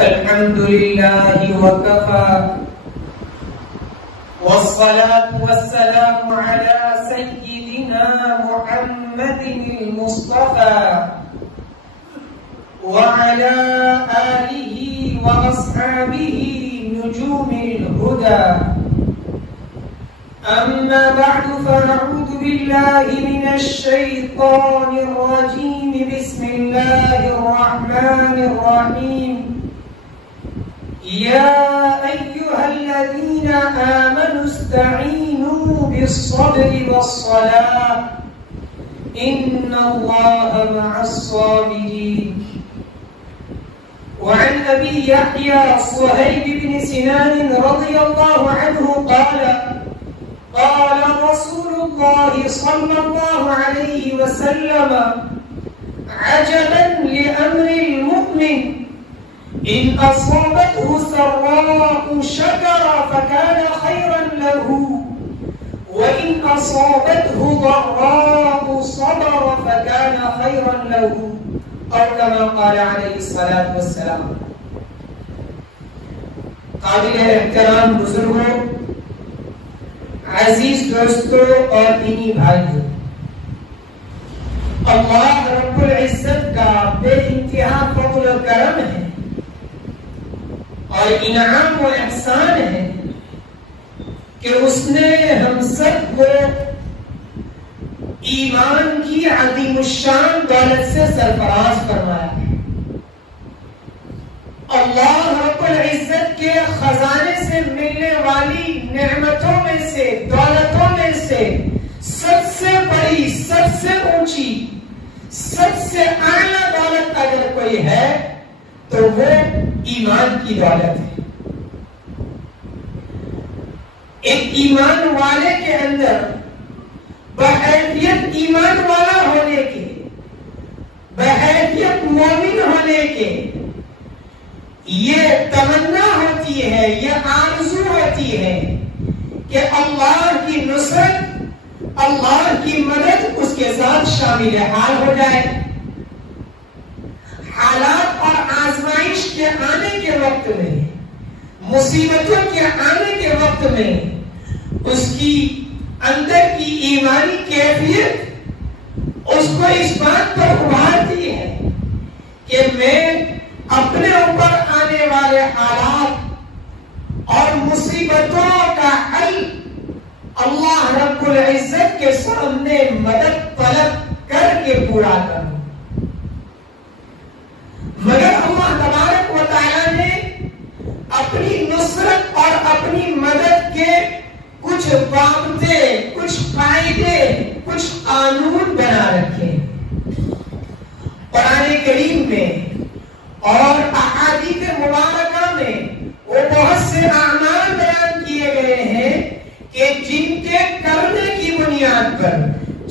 الحمد لله وكفى والصلاة والسلام على سيدنا محمد المصطفى وعلى آله وأصحابه نجوم الهدى. أما بعد فأعوذ بالله من الشيطان الرجيم. بسم الله الرحمن الرحيم. يا أيها الذين آمنوا استعينوا بالصبر والصلاة إن الله مع الصابرين. وعن أبي يحيى صهيب بن سنان رضي الله عنه قال رسول الله صلى الله عليه وسلم: عجبا لأمر المؤمن إن أصابته سراء شكر فكان خيرا له وإن أصابته ضراء صبر فكان خيرا له أو كما قال عليه الصلاة والسلام. قابل احترام بزرگوں، عزیز دوستوں اور دینی بھائیوں، اللہ رب العزت کا بے انتہا فضل و کرم ہے اور انعام و احسان ہے کہ اس نے ہم سب کو ایمان کی عظیم الشان دولت سے سرفراز فرمایا ہے. اللہ رب العزت کے خزانے سے ملنے والی نعمتوں میں سے، دولتوں میں سے سب سے بڑی، سب سے اونچی، سب سے اعلیٰ دولت اگر کوئی ہے تو وہ ایمان کی دولت ہے. ایک ایمان والے کے اندر بحیثیت ایمان والا ہونے کے، بحیثیت مومن ہونے کے یہ تمنا ہوتی ہے، یہ آرزو ہوتی ہے کہ اللہ کی نصرت، اللہ کی مدد اس کے ساتھ شامل حال ہو جائے. حالات اور آزمائش کے آنے کے وقت میں، مصیبتوں کے آنے کے وقت میں اس کی اندر کی ایمانی کیفیت اس کو اس بات پر ابھارتی ہے کہ میں اپنے اوپر آنے والے حالات اور مصیبتوں کا حل اللہ رب العزت کے سامنے مدد طلب کر کے پورا کروں. مگر اللہ تبارک و تعالی نے اپنی نصرت اور اپنی مدد کے کچھ ضابطے، کچھ قاعدے، کچھ قانون بنا رکھے. قرآن کریم میں اور احادیث مبارکہ میں وہ بہت سے اعمال بیان کیے گئے ہیں کہ جن کے کرنے کی بنیاد پر،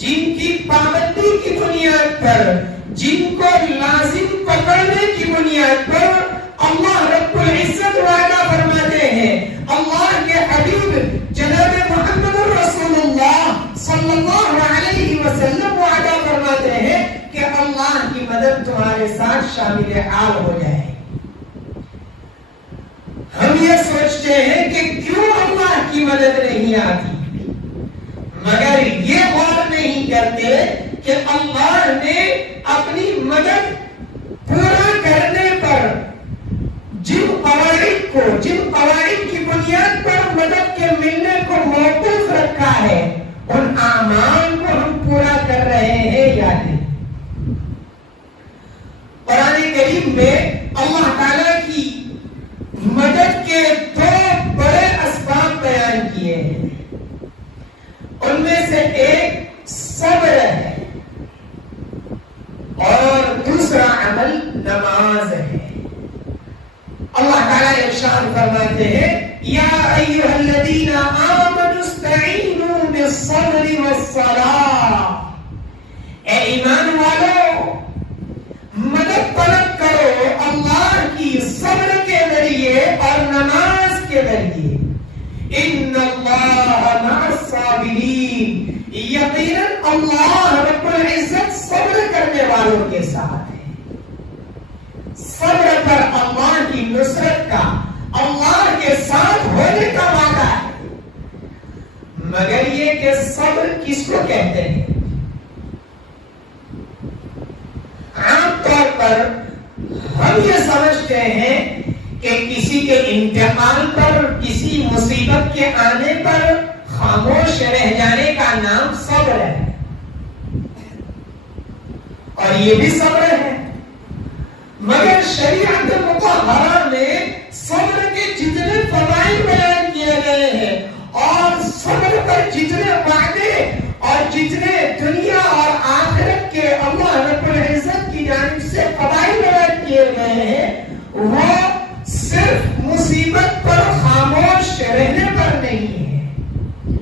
جن کی پابندی کی بنیاد پر، جن کو لازم پکڑنے کی بنیاد پر اللہ رب العزت وعدہ فرماتے ہیں. اللہ کے حبیب جناب محمد رسول اللہ صلی اللہ علیہ وسلم وعدہ فرماتے ہیں کہ اللہ کی مدد تمہارے ساتھ شامل حال ہو جائے. ہم یہ سوچتے ہیں کہ کیوں اللہ کی مدد نہیں آتی، مگر یہ غور نہیں کرتے کہ اللہ نے اپنی مدد پورا کرنے پر جن قواعد کو، جن قواعد کی بنیاد پر مدد کے ملنے کو موقوف رکھا ہے، ان اعمال کو ہم پورا کر رہے ہیں یا نہیں. قرآن کریم میں اللہ تعالیٰ کی مدد کے دو بڑے اسباب بیان کیے ہیں. ان میں سے ایک صبر ہے اور دوسرا عمل نماز ہے. اللہ تعالیٰ ارشاد فرماتے ہیں: یا ایھا الذین آمنوا استعینوا بالصبر والصلاۃ. اے ایمان والو، مدد طلب کرو اللہ کی صبر کے ذریعے اور نماز کے ذریعے. ان اللہ مع الصابرین. یقیناً اللہ رب العزت صبر کرنے والوں کے ساتھ ہے. صبر پر اللہ کی کس کو کہتے ہیں؟ عام طور پر ہم یہ سمجھتے ہیں کہ کسی کے انتقال پر، کسی مصیبت کے آنے پر خاموش رہ جانے کا نام صبر ہے، اور یہ بھی صبر ہے، مگر شریعت مطہرہ میں صبر کے جتنے فوائد بیان کیے گئے ہیں اور صبر پر جتنے وعدے اور جتنے دنیا اور آخرت کے اللہ رب العزت کی جانب سے فوائد بیان کیے گئے ہیں، وہ صرف مصیبت پر خاموش رہنے پر نہیں ہے،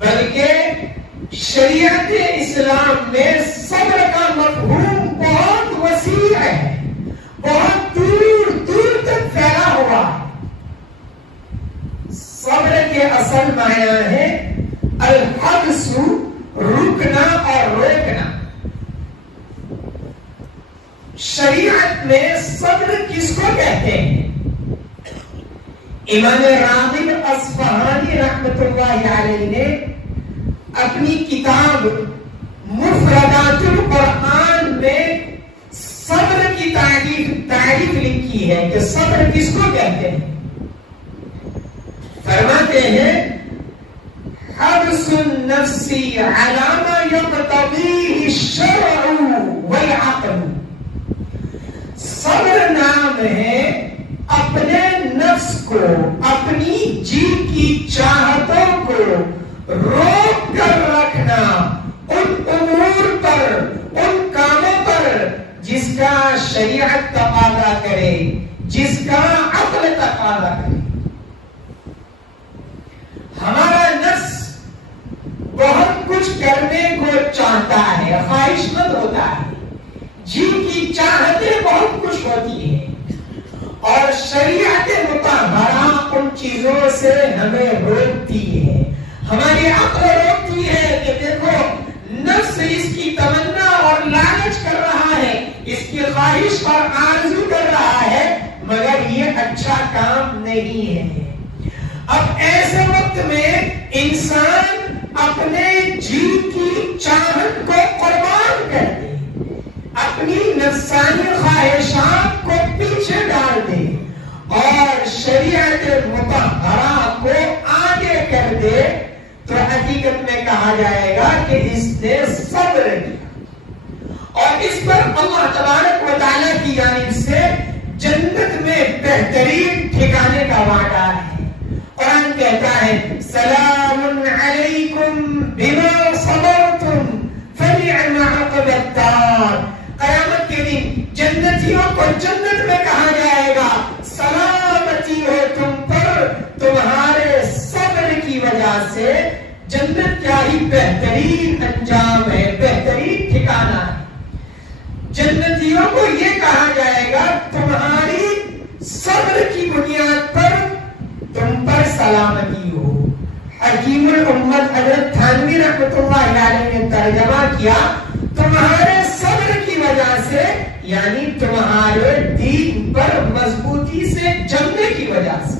بلکہ شریعت اسلام میں صبر کا مفہوم بہت وسیع ہے، بہت دور دور تک پھیلا ہوا ہے۔ صبر کے اصل معنی ہے الحبس، رکنا اور روکنا۔ شریعت میں صبر کس کو کہتے ہیں؟ امام راغب اصفہانی رحمۃ اللہ علیہ نے اپنی کتاب مفردات القرآن میں صبر کی تعریف لکھی ہے کہ صبر کس کو کہتے ہیں۔ فرماتے ہیں حبس النفس علی ما یقتضیہ الشرع والعقل۔ صبر نام ہے اپنے نفس کو، اپنی جی کی چاہتوں کو روک کر رکھنا ان امور پر، ان کاموں پر جس کا شریعت تقاضا کرے، جس کا عقل تقاضا کرے۔ ہمارا نفس بہت کچھ کرنے کو چاہتا ہے، خواہش مند ہوتا ہے، جی کی چاہتیں بہت کچھ ہوتی ہیں، اور شریعت مطہرہ ان چیزوں سے ہمیں روکتی ہے، ہماری عقل روکتی ہے کہ دیکھو نفس اس کی تمنا اور لالچ کر رہا ہے، اس کی خواہش اور آرزو کر رہا ہے، مگر یہ اچھا کام نہیں ہے۔ اب ایسے وقت میں انسان اپنے جی کی چاہت کو قربان کر دے، اپنی نفسانی خواہشات کو پیچھے ڈال دے اور شریعت مطہرہ کو آگے کر دے، تو حقیقت میں کہا جائے گا کہ اس نے صبر کیا، اور اس پر اللہ تبارک و تعالیٰ کی جانب سے جنت میں بہترین ٹھکانے کا وعدہ ہے۔ قرآن کہتا ہے سلام علیکم بما صبرتم فنعم عقبى الدار۔ قیامت کے دن جنتیوں کو جنت میں کہا جائے گا سلامتی ہو تم پر، تمہارے صبر کی وجہ سے جنت کیا ہی بہترین انجام ہے، بہترین ٹھکانہ ہے۔ جنتیوں کو یہ کہا جائے گا تمہاری صبر کی بنیاد پر تم پر سلامتی ہو۔ حکیم الامت حضرت تھانوی رحمۃ اللہ علیہ نے ترجمہ کیا تمہارے صبر کی وجہ سے، یعنی تمہارے دین پر مضبوطی سے جمنے کی وجہ سے۔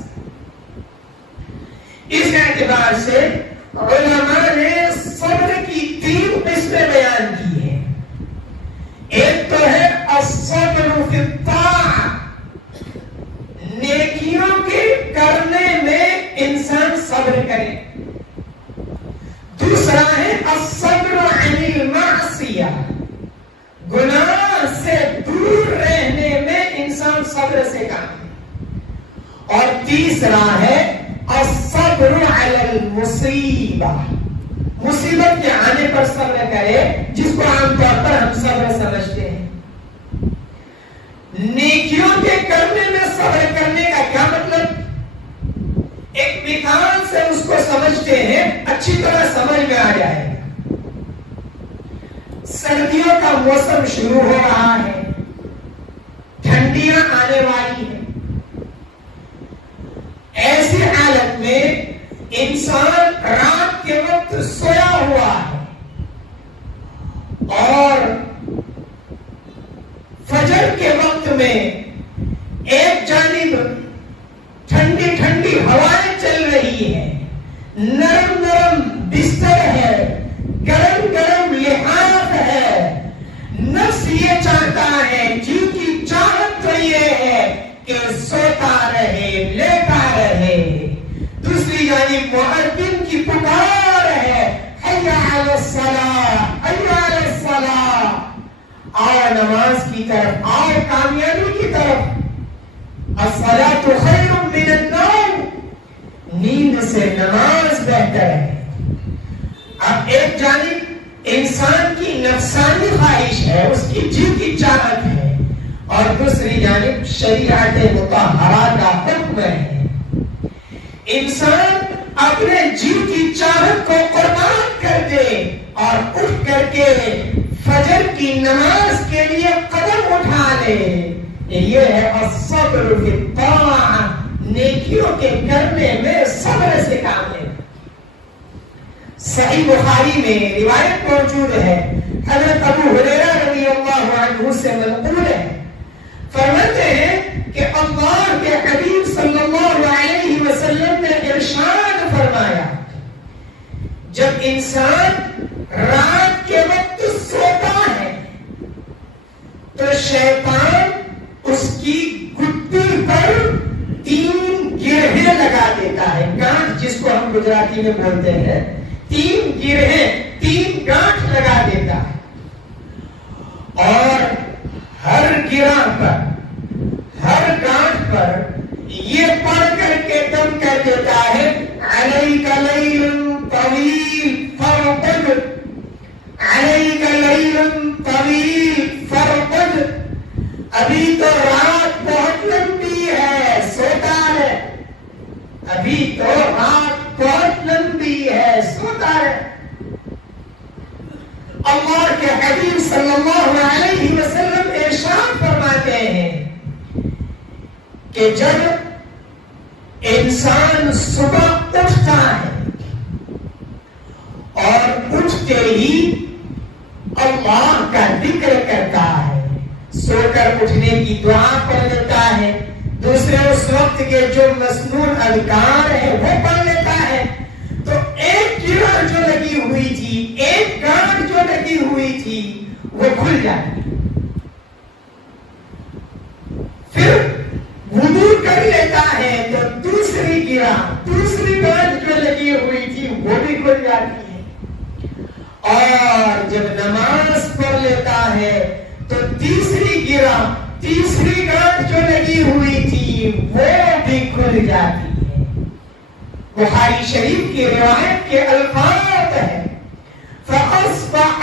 اس اعتبار سے علماء نے صبر کی 3 قسمیں بیان کی ہیں۔ ایک تو ہے الصبر فی الطاعہ، نیکیوں کے کرنے میں انسان صبر کرے۔ دوسرا ہے الصبر عن المعصیہ، گناہ سے دور رہنے میں انسان صبر سے کام۔ اور تیسرا ہے الصبر علی المصیبہ، مصیبت کے آنے پر صبر کرے، جس کو عام طور پر ہم صبر سمجھتے ہیں۔ نیکیوں کے کرنے میں صبر کرنے کا کیا مطلب؟ ایک مثال سے اس کو سمجھتے ہیں، اچھی طرح سمجھ میں آ جائے گا۔ سردیوں کا موسم شروع ہو رہا ہے، ٹھنڈیاں آنے والی ہیں، ایسی حالت میں انسان رات کے وقت سویا ہوا ہے اور فجر کے وقت میں ایک جانب ٹھنڈی ٹھنڈی ہوائیں چل رہی ہیں، نرم نرم بستر ہے، لیے چاہتا ہے، جی کی چاہت تو یہ ہے کہ سوتا رہے، لیٹا رہے۔ دوسری جانب مؤذن کی پکار ہے، حی علی الصلاۃ، حی علی الصلاۃ، آؤ نماز کی طرف، آؤ کامیابی کی طرف۔ الصلاۃ خیر من النوم، نیند سے نماز بہتر ہے۔ اب ایک جانب انسان کی نفسانی خواہش ہے، اس کی جی کی چاہت ہے، اور دوسری جانب شریعت مطہرہ کا حکم ہے۔ انسان اپنے جی کی چاہت کو قربان کر دے اور اٹھ کر کے فجر کی نماز کے لیے قدم اٹھا لے، یہ ہے الصبر فی الطاعہ، نیکیوں کے کرنے میں صبر سے کام لینا۔ صحیح بخاری میں روایت موجود ہے، حضرت ابو ہریرہ رضی اللہ عنہ سے منقول ہے، فرماتے ہیں کہ اللہ کے حبیب صلی اللہ علیہ وسلم نے ارشاد فرمایا، جب انسان رات کے وقت سوتا ہے تو شیطان اس کی گٹی پر 3 گرہیں لگا دیتا ہے، گانٹھ جس کو ہم گجراتی میں بولتے ہیں، 3 گرہیں، 3 گانٹھ لگا دیتا ہے، اور ہر گرہ پر، ہر گانٹھ پر یہ پڑھ کر کے دم کر دیتا ہے، علیک لیل طویل فرقد، علیک لیل طویل فرقد، ابھی تو رات بہت لمبی ہے، سوتا ہے، ابھی تو رات بہت لمبی ہے، سوتا ہے۔ اللہ کے حبیب صلی اللہ علیہ وسلم ارشاد فرماتے ہیں کہ جب انسان صبح اٹھتا ہے اور اٹھتے ہی اللہ کا ذکر کرتا ہے، سو کر اٹھنے کی دعا پڑھ لیتا ہے، دوسرے اس وقت کے جو مسنون اذکار ہے وہ پڑھ لیتا ہے، تو ایک گرہ جو لگی ہوئی تھی، ایک گانٹھ جو لگی ہوئی تھی، وہ کھل جاتی ہے۔ پھر وضو کر لیتا ہے تو دوسری گرہ، دوسری گانٹھ جو لگی ہوئی تھی وہ بھی کھل جاتی ہے، اور جب نماز پڑھ لیتا ہے تو تیسری گرہ، تیسری گانٹھ جو لگی ہوئی تھی وہ بھی کھل جاتی ہے۔ بخاری شریف کی روایت کے الفاظ ہے، فَأَصْبَحَ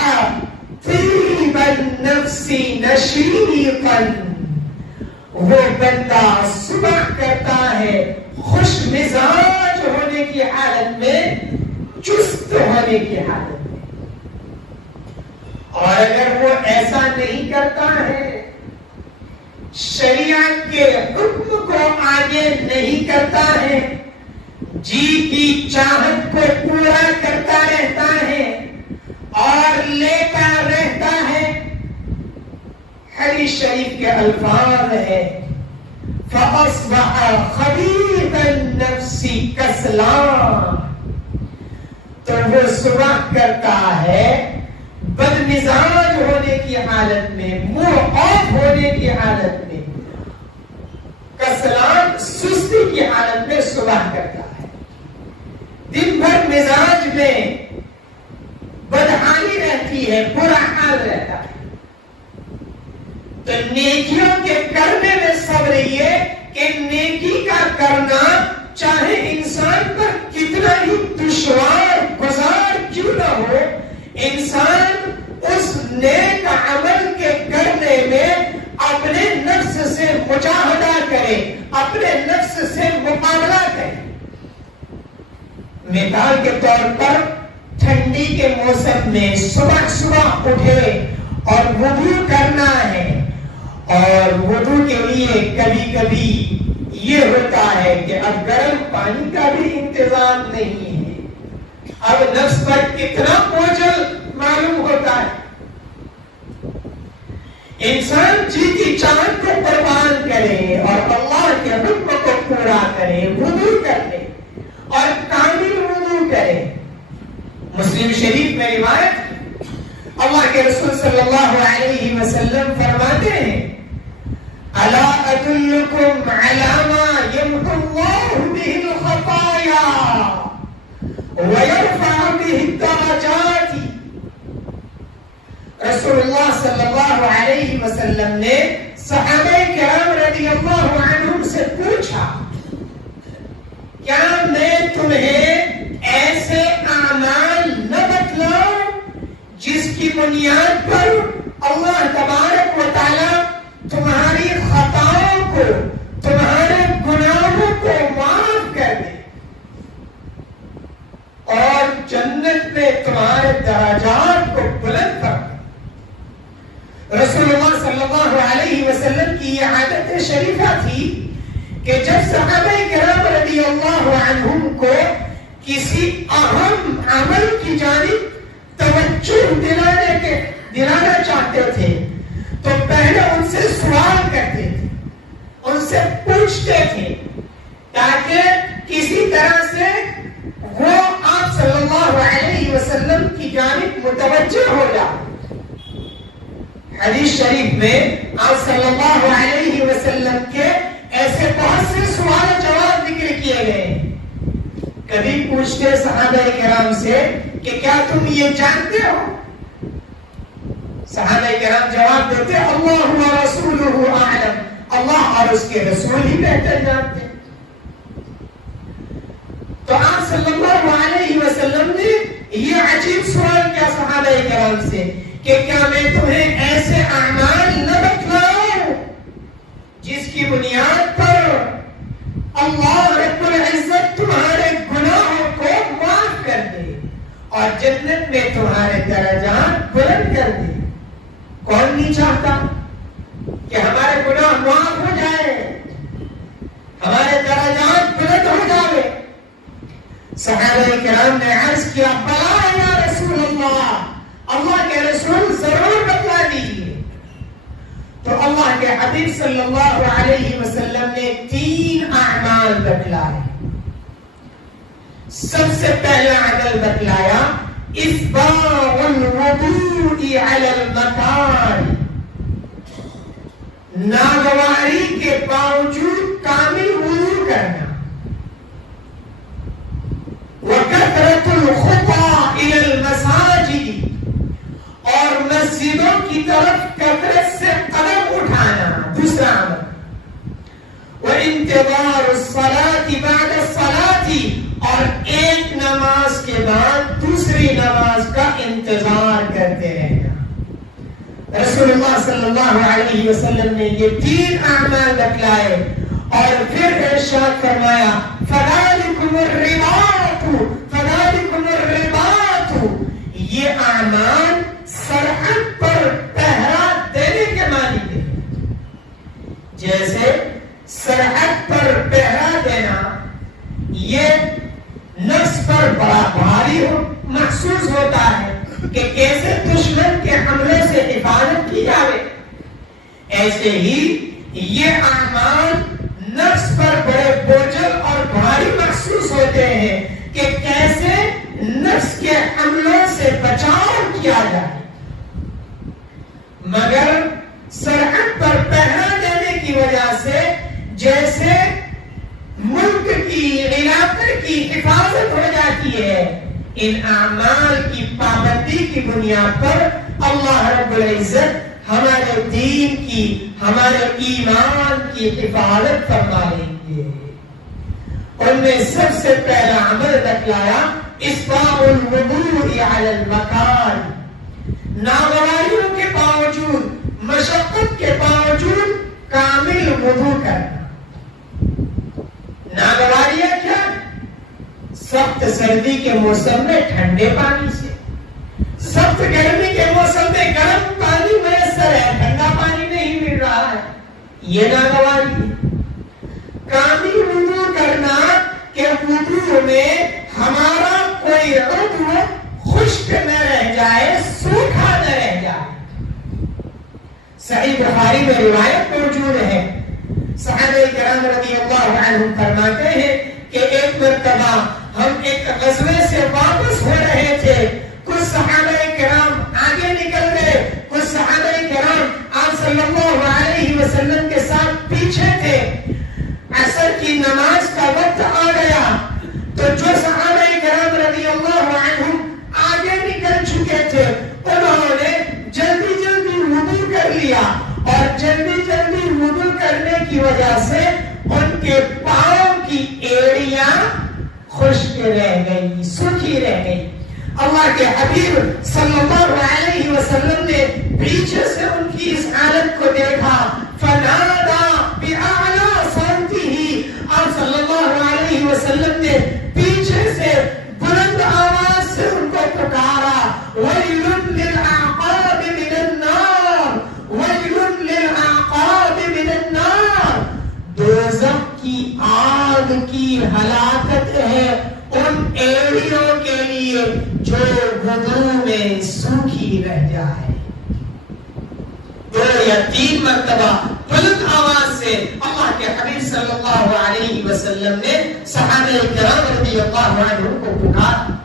طِيبَ النَّفْسِ نَشِيطًا، وہ بندہ صبح کرتا ہے خوش مزاج ہونے کی حالت میں، چست ہونے کی حالت میں، اور اگر وہ ایسا نہیں کرتا ہے، شریعت کے حکم کو آگے نہیں کرتا ہے، جی کی چاہت کو پورا کرتا رہتا ہے اور لیتا رہتا ہے، حدیث شریف کے الفاظ ہے، فَأَصْبَحَ خَبِيثَ النَّفْسِ كَسْلَانًا، تو وہ صبح کرتا ہے بد مزاج ہونے کی حالت میں، موڈ آف ہونے کی حالت میں، کسلان سستی کی حالت میں صبح کرتا ہے، دن بھر مزاج میں بدحالی رہتی ہے، برا حال رہتا ہے۔ تو نیکیوں کے کرنے میں صبر یہ کہ نیکی کا کرنا چاہے انسان پر کتنا ہی دشوار گزار کیوں نہ ہو، انسان اس نیک عمل کے کرنے میں اپنے نفس سے مجاہدہ کرے، اپنے نفس سے مقابلہ کرے۔ مثال کے طور پر ٹھنڈی کے موسم میں صبح صبح اٹھے اور وضو کرنا ہے، اور وضو کے لیے کبھی کبھی یہ ہوتا ہے کہ اب گرم پانی کا بھی انتظام نہیں ہے، اب نفس پر کتنا بوجھل معلوم ہوتا ہے، انسان جی کی چاہت کو قربان کرے اور اللہ کے حکم کو پورا کرے، وضو کر لے اور کامل وضو کرے۔ مسلم شریف میں روایت، اللہ کے رسول صلی اللہ علیہ وسلم فرماتے ہیں الا ادلکم علی ما یمحو اللہ بہ الخطایا ویرفع بہ الدرجات. رسول اللہ صلی اللہ علیہ وسلم نے صحابہ کرام رضی اللہ عنہم سے پوچھا کیا میں تمہیں ایسے اعمال نہ بتلاؤں جس کی بنیاد پر اللہ تبارک و تعالی تمہاری خطاؤں کو تمہارے گناہوں کو معاف کر دے اور جنت میں تمہارے درجات کو بلند کر دے. رسول اللہ صلی اللہ علیہ وسلم کی یہ عادت شریفہ تھی کہ جب صحابہ کرام رضی اللہ عنہم کو کسی اہم عمل کی جانب توجہ دلانا چاہتے تھے تو پہلے ان سے سوال کرتے تھے, ان سے پوچھتے تھے تاکہ کسی طرح سے وہ آپ صلی اللہ علیہ وسلم کی جانب متوجہ ہو جائے. حدیث شریف میں آپ صلی اللہ علیہ وسلم کے ایسے بہت سے سوال و جواب ذکر کیے گئے ہیں. کبھی پوچھتے صحابہ کرام سے کہ کیا تم یہ جانتے ہو؟ صحابہ کرام جواب دیتے اللہ و رسولہ اعلم, اللہ اور اس کے رسول ہی بہتر جانتے. تو آپ صلی اللہ علیہ وسلم نے یہ عجیب سوال کیا صحابہ کرام سے کہ کیا میں تمہیں ایسے اعمال نہ بتلاؤں جس کی بنیاد پر اللہ رب العزت تمہارے گناہوں کو معاف کر دے اور جنت میں تمہارے درجات بلند کر دے. کون نہیں چاہتا کہ ہمارے گناہ معاف ہو جائے, ہمارے درجات بلند ہو جائے. صحابہ کرام نے عرض کیا بلا یا رسول اللہ, اللہ کے رسول ضرور بتلا دیجیے. تو اللہ کے حبیب صلی اللہ علیہ وسلم نے 3 اعمال بتلائے. سب سے پہلا عمل بتلایا اسباغ الوضوء علی المکان, ناگواری کے باوجود کامل وضو کرنا. وکثرۃ الخطی الی المساجد, اور مسجدوں کی طرف کثرت سے قدم اٹھانا. دوسرا عمل وانتظار الصلاة بعد الصلاة, اور ایک نماز کے بعد دوسری نماز کا انتظار کرتے رہنا. رسول اللہ صلی اللہ علیہ وسلم نے یہ 3 اعمال بتلائے اور پھر ارشاد فرمایا فذلکم الرباط, فذلکم الرباط, یہ اعمال سرحد پر پہرا دینے کے معنی ہے. جیسے سرحد پر پہرا دینا یہ نفس پر بڑا بھاری محسوس ہوتا ہے کہ کیسے دشمن کے حملے سے حفاظت کی جائے, ایسے ہی یہ اعمال نفس پر بڑے بوجھل اور بھاری محسوس ہوتے ہیں کہ کیسے نفس کے حملوں سے بچاؤ کیا جائے. مگر سرحد پر پہرا دینے کی وجہ سے جیسے ملک کی علاقے کی حفاظت ہو جاتی ہے, ان اعمال کی پابندی کی بنیاد پر اللہ رب العزت ہمارے دین کی, ہمارے ایمان کی حفاظت فرما لیں گے. ان میں سب سے پہلا عمل بتلایا اسباغ الوضوء علی المکان, ناگواریوں کے باوجود, مشقت کے باوجود کامل وضو کرنا. ناگواریاں کیا؟ سخت سردی کے موسم میں ٹھنڈے پانی سے, سخت گرمی کے موسم میں گرم پانی میسر ہے, ٹھنڈا پانی نہیں مل رہا ہے, یہ ناگواری ہے. کامل وضو کرنا کہ وضو میں ہمارا کوئی عضو خشک نہ رہ جائے, سوکھا نہ رہ جائے. صحیح بخاری میں روایت موجود ہے, صحابہ کرام رضی اللہ عنہم فرماتے ہیں کہ ایک مرتبہ ہم ایک غزوے سے واپس ہو رہے تھے, کچھ صحابہ کرام آگے نکل عصر کی نماز کا وقت آ گیا تو جو صحابہ کرام رضی اللہ عنہم آگے نکل چکے تھے انہوں نے جلدی جلدی وضو کر لیا اور جلدی جلدی وضو کرنے کی وجہ سے ان کے پاؤں کی ایڑیاں خشک رہ گئی، سوکھی رہ گئی۔ اللہ کے حبیب صلی اللہ علیہ وسلم نے پیچھے سے ان کی اس حالت کو دیکھا، فنادا بِأَعْلَى صَوْتِهِ، آپ صلی اللہ علیہ وسلم نے پیچھے سے بلند آواز سے ان کو پکارا، وَيْلٌ لِلْأَعْقَابِ مِنَ النَّارِ وَيْلٌ لِلْأَعْقَابِ مِنَ النَّارِ، دوزخ کی آگ کی ہلاکت ہے ان ایڑیوں کے لیے جو وضو میں سوکھی رہ جائے۔ 2 یا 3 مرتبہ بلند آواز سے اللہ کے حبیب صلی اللہ علیہ وسلم نے صحابہ کرام رضی اللہ عنہم کو پکارا۔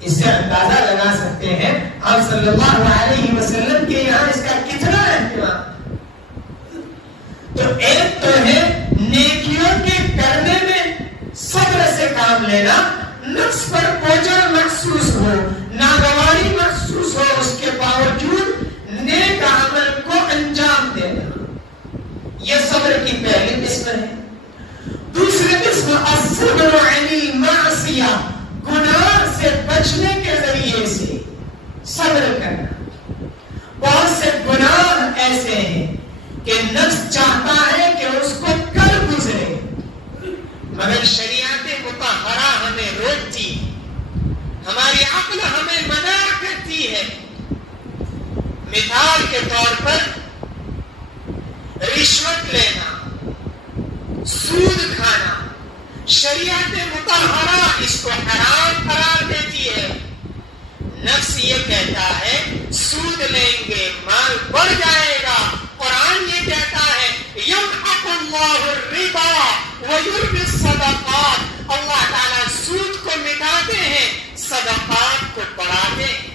اس سے اندازہ لگا سکتے ہیں آپ صلی اللہ علیہ وسلم کے یہاں اس کا کتنا اہتمام۔ تو ایک تو ہے نیکیوں کے کرنے میں صبر سے کام لینا، نفس پر بوجھ محسوس ہو، ناگواری محسوس ہو، اس کے باوجود نیک عمل کو انجام دینا، یہ صبر کی پہلی قسم ہے۔ دوسری قسم الصبر عن المعصیہ، گناہ سے بچنے کے ذریعے سے صبر کرنا۔ بہت سے گناہ ایسے ہیں کہ نفس چاہتا ہے کہ اس کو کر گزرے، مگر شریعت مطہرہ ہمیں روکتی، ہماری عقل ہمیں منع کرتی ہے۔ مثال کے طور پر رشوت لینا، سود کھانا، شریعت مطہرہ اس کو حرام قرار دیتی ہے۔ نفس یہ کہتا ہے سود لیں گے مال بڑھ جائے گا، قرآن یہ کہتا ہے یمحق اللہ الربا ویربی الصدقات، اللہ تعالیٰ سود کو مٹاتے ہیں، صدقات کو بڑھاتے ہیں۔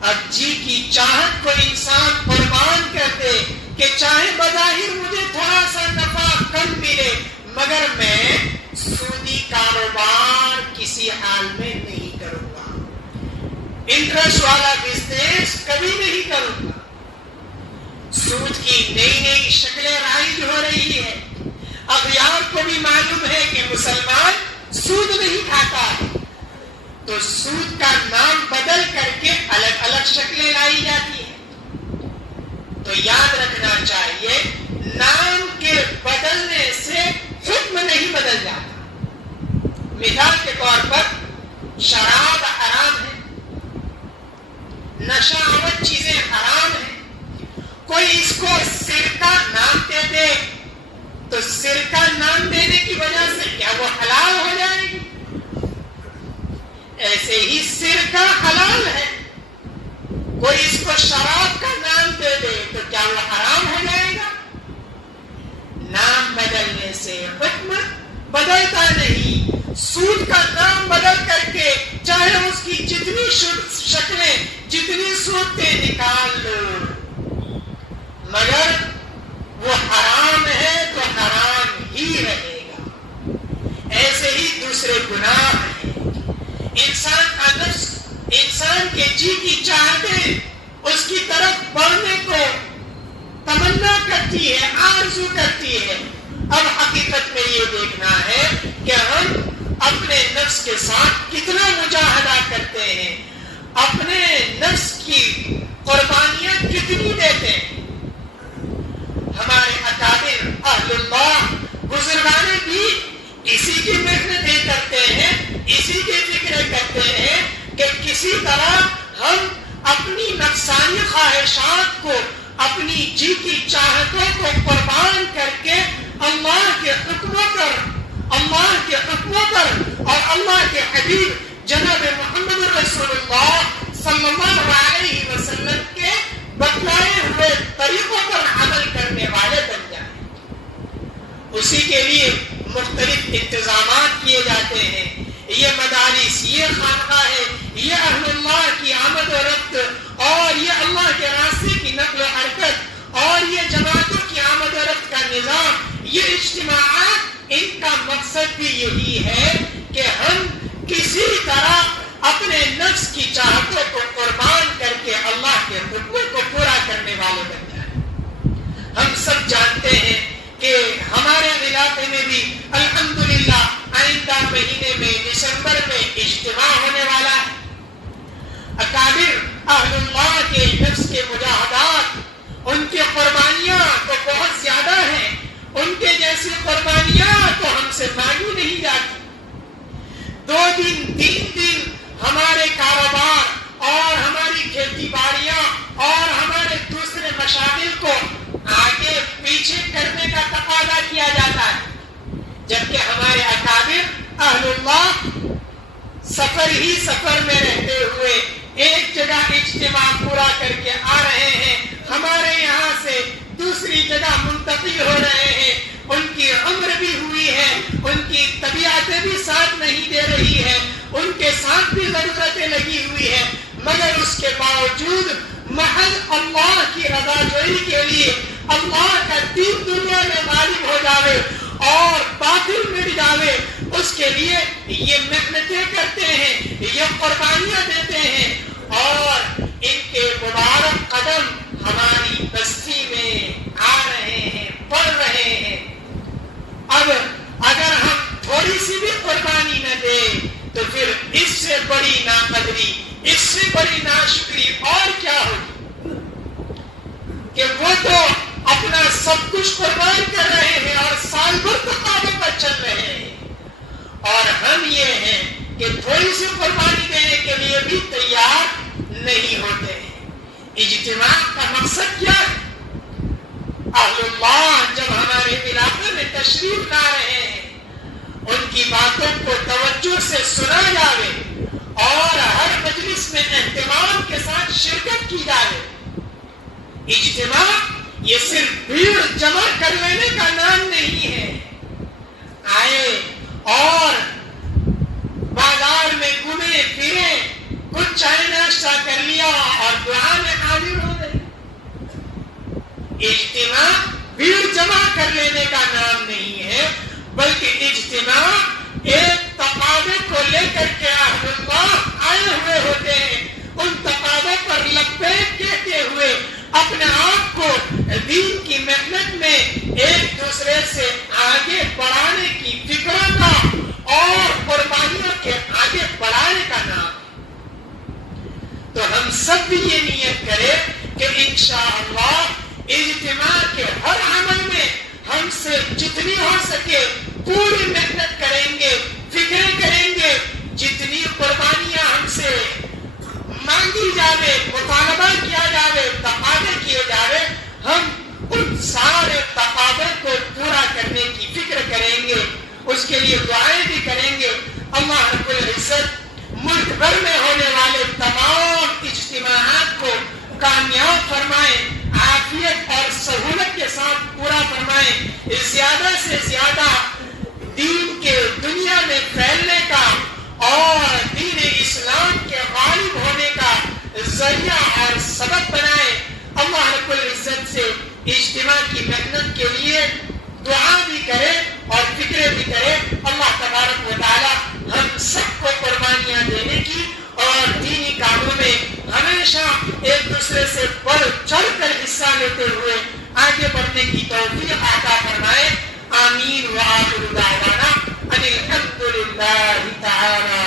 اب جی کی چاہت کو انسان قربان کر دے کہ چاہے بظاہر مجھے تھوڑا سا نفع کم ملے مگر میں سودی کاروبار کسی حال میں نہیں کروں گا، انٹرسٹ والا بزنس کبھی نہیں کروں گا۔ سود کی نئی نئی شکلیں رائج ہو رہی ہے، اغیار کو بھی معلوم ہے کہ مسلمان سود نہیں کھاتا ہے، تو سود کا نام بدل کر کے الگ الگ شکلیں لائی جاتی ہیں۔ تو یاد رکھنا چاہیے نام کے بدلنے سے حکم نہیں بدل جاتا۔ مثال کے طور پر شراب حرام ہے، نشہ آور چیزیں حرام ہیں، کوئی اس کو سرکہ نام دے دے تو سرکہ نام دینے کی وجہ سے کیا وہ حلال ہو جائے گی؟ ایسے ہی سرکہ حلال ہے، کوئی اس کو شراب کا نام دے دے تو کیا وہ حرام ہو جائے گا؟ نام بدلنے سے حکم بدلتا نہیں۔ سود کا نام بدل کر کے چاہے اس کی جتنی شکلیں جتنی صورتیں نکال لو مگر وہ حرام ہے تو حرام ہی رہے گا۔ ایسے ہی دوسرے گناہ ہیں، انسان کا نفس انسان کے جی کی چاہتیں اس کی طرف بڑھنے کو تمنا کرتی ہے، آرزو کرتی ہے۔ اب حقیقت میں یہ دیکھنا ہے کہ ہم اپنے نفس کے ساتھ کتنا مجاہدہ کرتے ہیں، اپنے نفس کی قربانیاں کتنی دیتے ہیں۔ ہمارے اکابر اہل اللہ بزرگان بھی اسی کی محنتیں کرتے ہیں، اسی کی فکر کرتے ہیں کہ کسی طرح ہم اپنی نفسانی خواہشات کو، اپنی جی کی چاہتوں کو قربان کر کے اللہ کے حکموں پر اور اللہ کے حبیب جناب محمد رسول اللہ صلی اللہ علیہ وسلم کے بتلائے ہوئے طریقوں پر عمل کرنے والے بن جائیں۔ اسی کے لیے مختلف انتظامات کیے جاتے ہیں، یہ مدارس، یہ خانقاہیں، یہ اہل اللہ کی آمد و رفت اور یہ اللہ کے راستے کی نقل و حرکت اور یہ جماعتوں کی آمد و رفت کا نظام، یہ اجتماعات ان کا مقصد بھی یہی ہے کہ ہم کسی طرح اپنے نفس کی چاہتوں کو قربان کر کے اللہ کے حکم کو پورا کرنے والے بن جائیں۔ ہم سب جانتے ہیں کہ ہمارے علاقے میں بھی الحمدللہ آئندہ مہینے میں دسمبر میں اجتماع ہونے والا ہے۔ اکابر اہل اللہ کے نفس کے مجاہدات، ان کی قربانیاں تو بہت زیادہ ہیں، ان کے جیسی قربانیاں تو ہم سے مانگی نہیں جاتی۔ 2 دن 3 دن ہمارے کاروبار اور ہماری کھیتی باڑیاں اور ہمارے دوسرے مشاغل کو آگے پیچھے کرنے کا تقاضا کیا جاتا ہے، جبکہ ہمارے اکابر اہل اللہ سفر ہی سفر میں رہتے ہوئے ایک جگہ اجتماع پورا کر کے آ رہے ہیں، ہمارے یہاں سے دوسری جگہ منتقل ہو رہے ہیں، ان کی عمر بھی ہوئی ہے، ان کی طبیعتیں بھی ساتھ نہیں دے رہی ہے، ان کے ساتھ بھی ضرورتیں لگی ہوئی ہے، مگر اس کے باوجود محض اللہ کی رضا جوئی کے لیے اللہ کا دین دنیا میں غالب ہو جاوے اور باطل مٹ جاوے، اس کے لیے یہ محنتیں کرتے ہیں، یہ قربانیاں دیتے ہیں، اور ان کے مبارک قدم ہماری بستی میں آ رہے ہیں، بڑھ رہے ہیں۔ اب اگر ہم تھوڑی سی بھی قربانی نہ دیں تو پھر اس سے بڑی ناقدری، اس سے بڑی ناشکری اور کیا ہوگی کہ وہ تو اپنا سب کچھ قربان کر رہے ہیں اور سال بھر تقاضے پر چل رہے ہیں، اور ہم یہ ہیں کہ تھوڑی سی قربانی دینے کے لیے بھی تیار نہیں ہوتے ہیں۔ اجتماع کا مقصد کیا ہے؟ اہل اللہ جب ہمارے علاقے میں تشریف لا رہے ہیں، ان کی باتوں کو توجہ سے سنا جاوے اور ہر مجلس میں اہتمام کے ساتھ شرکت کی جائے۔ اجتماع یہ صرف بھیڑ جمع کر لینے کا نام نہیں ہے۔ آئے اور بازار میں گھومے پھرے، کچھ چائے ناشتہ کر لیا اور دعا میں حاضر ہو گئے۔ اجتماع بھیڑ جمع کر لینے کا نام نہیں ہے، بلکہ اجتماع ایک تقاضے کو لے کر کے اہل اللہ آئے ہوئے ہوتے ہیں، ان تقاضوں پر لبیک کہتے ہوئے اپنے آپ کو دین کی محنت میں ایک دوسرے سے آگے بڑھانے کی فکر کا اور قربانیوں کے آگے بڑھانے کا نام۔ تو ہم سب بھی یہ نیت کریں کہ انشاءاللہ اجتماع کے ہر عمل میں ہم سے جتنی ہو سکے پوری محنت کریں گے، فکریں کریں گے، جتنی قربانیاں ہم سے مانگی جاوے، مطالبہ کیا جاوے، تقاضے کیے جاوے، ہم ان سارے تقاضوں کو پورا کرنے کی فکر کریں گے، اس کے لیے دعائیں بھی کریں گے۔ اللہ رب العزت ملک بھر میں ہونے والے تمام اجتماعات کو کامیاب فرمائے، عافیت اور سہولت کے ساتھ پورا فرمائے، زیادہ سے زیادہ دین کے دنیا میں پھیلنے کا اور دین اسلام کے غالب ہونے کا ذریعہ اور سبب بنائے۔ اللہ رب العزت سے اجتماع کی محنت کے لیے دعا بھی کرے اور فکریں بھی کرے۔ اللہ تبارک و تعالی ہم سب کو قربانیاں دینے کی اور دینی کاموں میں ہمیشہ ایک دوسرے سے بڑھ چڑھ کر حصہ لیتے ہوئے آگے بڑھنے کی توفیق عطا فرمائے۔ آمین وآخر دعوانا ان الحمد للہ تعالی